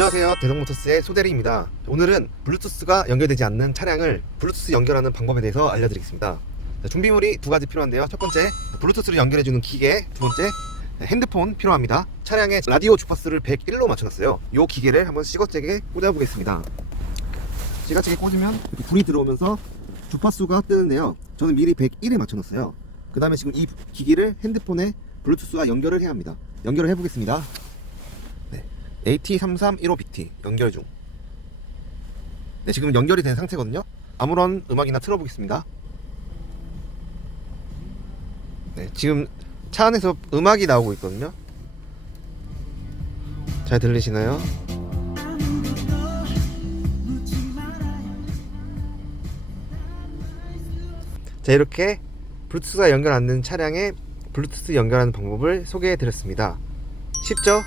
안녕하세요. 대동모터스의 소대리입니다. 오늘은 블루투스가 연결되지 않는 차량을 블루투스 연결하는 방법에 대해서 알려드리겠습니다. 자, 준비물이 두 가지 필요한데요. 첫 번째 블루투스를 연결해주는 기계. 두 번째 핸드폰 필요합니다. 차량에 라디오 주파수를 101로 맞춰놨어요. 이 기계를 한번 시거잭에 꽂아보겠습니다. 시거잭에 꽂으면 불이 들어오면서 주파수가 뜨는데요. 저는 미리 101에 맞춰놨어요. 그 다음에 지금 이 기기를 핸드폰에 블루투스와 연결을 해야 합니다. 연결을 해보겠습니다 AT3315BT 연결 중. 네, 지금 연결이 된 상태거든요. 아무런 음악이나 틀어보겠습니다. 네, 지금 차 안에서 음악이 나오고 있거든요. 잘 들리시나요? 자, 이렇게 블루투스가 연결 안 되는 차량에 블루투스 연결하는 방법을 소개해 드렸습니다. 쉽죠?